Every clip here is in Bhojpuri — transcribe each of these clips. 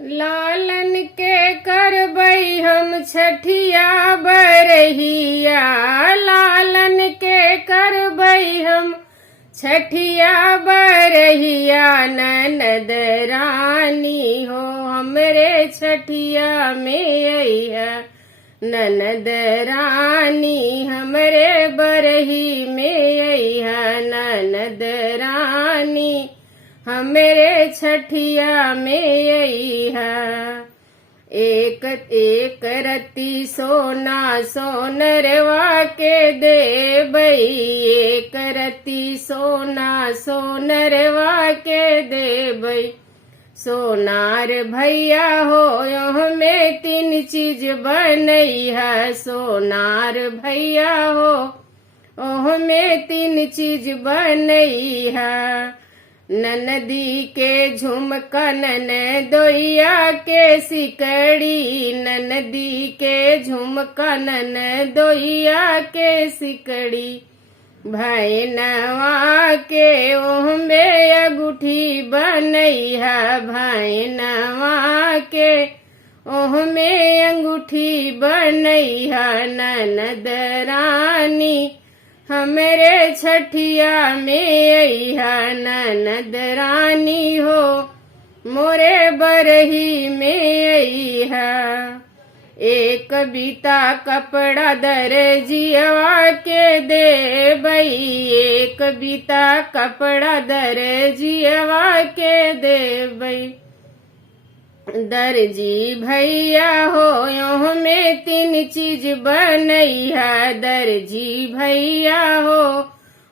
लालन के करबई हम छठिया बरहिया, लालन के करबई हम छठिया बरहिया। ननद रानी हो हमरे छठिया में अइहा, ननद रानी हमरे बरही में अइहा। ननद रानी हमरे छठिया में अइहा। एक एक रति सोना सोनरवा के देबई, एक रति सोना सोनरवा के देबई। सोनार भैया हो हमें तीन चीज बनैहा, सोनार भैया हो हमें तीन चीज बनैहा। ननदी के झुमका ननदोइया के सिकड़ी, ननदी के झुमका ननदोइया के सिकड़ी। भैनवा के ओहमे अंगूठी बनैहा, भैनवा के ओहमे अंगूठी बनैहा। ननद रानी हमरे छठिया में अइहा, ननद रानी हो मोरे बरही में अइहा। एक बीता कपड़ा दर्जियवा के देबई, एक बीता कपड़ा दर्जियवा के देबई। दर्जी भैया हो हमें तीन चीज बनैहा, दर्जी भैया हो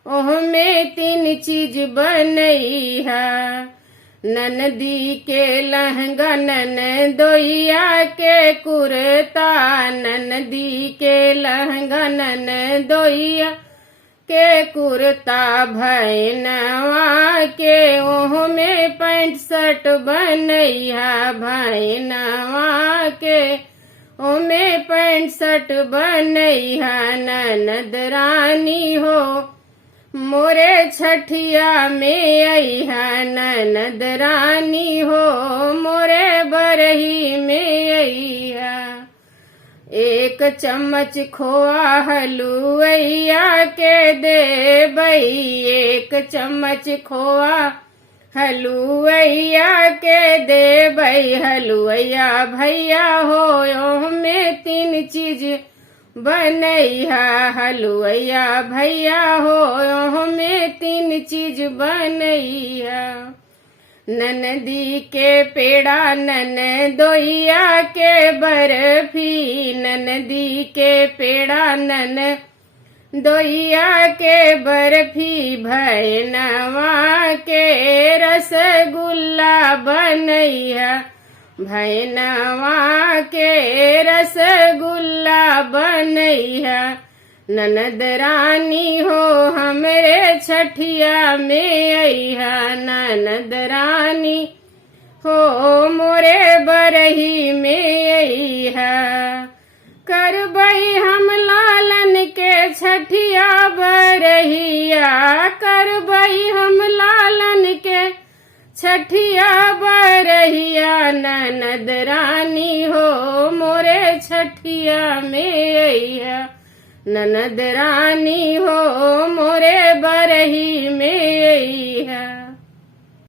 हमें तीन चीज बनैहा। ननदी के लहंगा ननदोइया के कुर्ता, ननदी के लहंगा ननदोइया के कुर्ता। भैनवा के ओहमे पैंट शर्ट बनैहा, भैनवा के ओमे पैंट शर्ट बनैहा। ननद रानी हो मोरे छठिया में अइहा, ननद रानी हो मोरे बरही में अइहा। एक चम्मच खोआ हलुवैया के देबई, एक चम्मच खोआ हलुवैया के देबई। हलुवैया भैया हो हमें तीन चीज बनैहा, हलुवैया भैया हो हमें तीन चीज बनैहा। ननदी के पेड़ा ननदोइया के बर्फी, ननदी के पेड़ा ननदोइया के बर्फी। भैनवा के रसगुल्ला बनैहा, भैनवा के रसगुल्ला बनैहा। ननद रानी हो हमरे छठिया में अइहा, ननद रानी हो मोरे बरही में अइहा। करबई हम लालन के छठिया बरहिया, करबई हम लालन के छठिया बरहिया। ननद रानी हो मोरे छठिया में अइहा, ननद रानी हो मोरे बरही में अइहा।